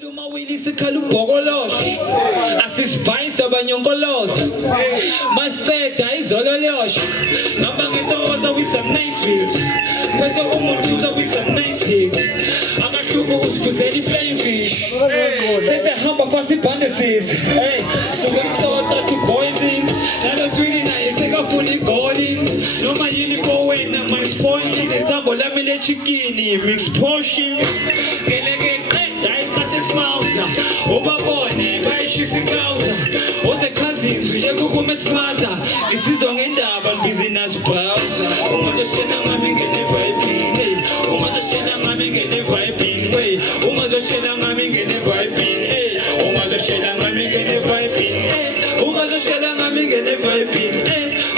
Kaluma Willis Kalubogolosh. Asisvice Abanyonkolosh. Masteta is Ololosh. Nabangetoza with some nice feels. There's a woman with some nice feels. I'm a sugar to say the flame fish. Says a humble fussy bandages. Hey, so we saw that two poisons. That was really nice. Take a fully goldings. No, my uniform when my sponges. Example, let me let you guinea. Mixed portions. Ubabone bayishisa incausa oze cousins uyakukume spaza isizwe ngendaba business browser ungazoshela ngami ngene vibe ungazoshela ngami ngene vibe ungazoshela ngami ngene vibe ungazoshela ngami ngene vibe ungazoshela ngami ngene vibe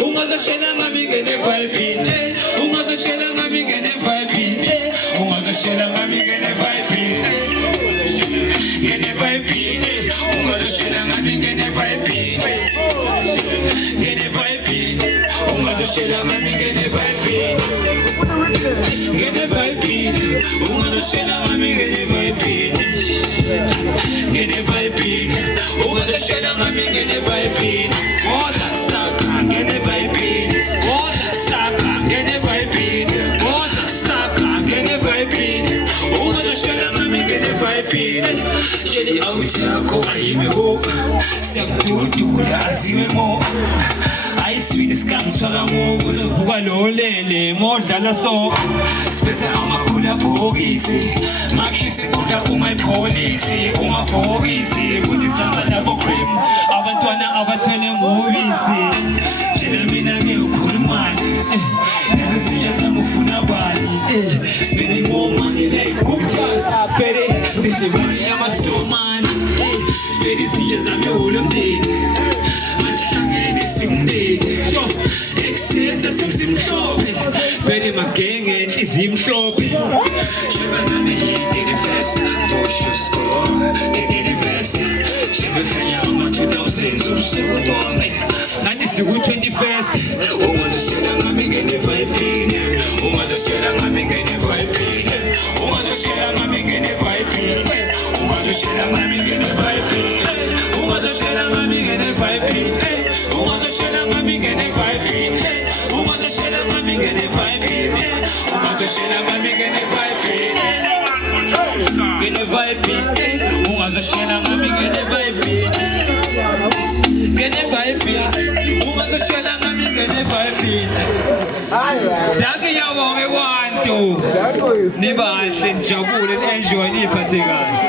ungazoshela ngami ngene vibe ungazoshela ngami ngene vibe ungazoshela ngami ngene vibe Get vibe, ungazoshela ngami ngene vibe. Ngene vibe, ungazoshela ngami ngene vibe. Ngene vibe, ungazoshela ngami ngene vibe. Ngene vibe, ungazoshela ngami ngene vibe. Oza saka ngene vibe. Oza saka ngene vibe. Oza saka ngene vibe. Ungazoshela ngami ngene vibe. Shady out yako ayimekuka Siyakududula aziwemo I sweet scans swala ngoku Zovuka lolele modala so Spetha amakula bhokisi Makshisi kuda ungayipholisi Ungafokisi Kuthi samba nabo cream Abantwana abathwele ngobisi Shela mina ngeukhulumani Nazi sija zamufuna bani Spending more money like Gupta Fede Sishimani yamasomani Fede sija zamehula mdeni Anshangeni simdeni Excesa simsimhlophe Fede magenge izimhlophe Sheba nami did the fest For sure score They did the fest Sheba khanya ama 2000s Umsuku bonge Nati siku 21st Ungazoshela ngami ngene vibe Ungazoshela ngami ngene vibe Ungazoshela ngami ngene vibe Ungazoshela ngami ngene vibe Ungazoshela ngami ngene vibe Ungazoshela ngami ngene vibe Ungazoshela ngami ngene vibe Ungazoshela ngami ngene vibe Ngene vibe Ungazoshela ngami ngene vibe Ngene vibe Ungazoshela ngami ngene vibe Dake yabonge kwantu Nibahle nijabule enjoy niphathe kahle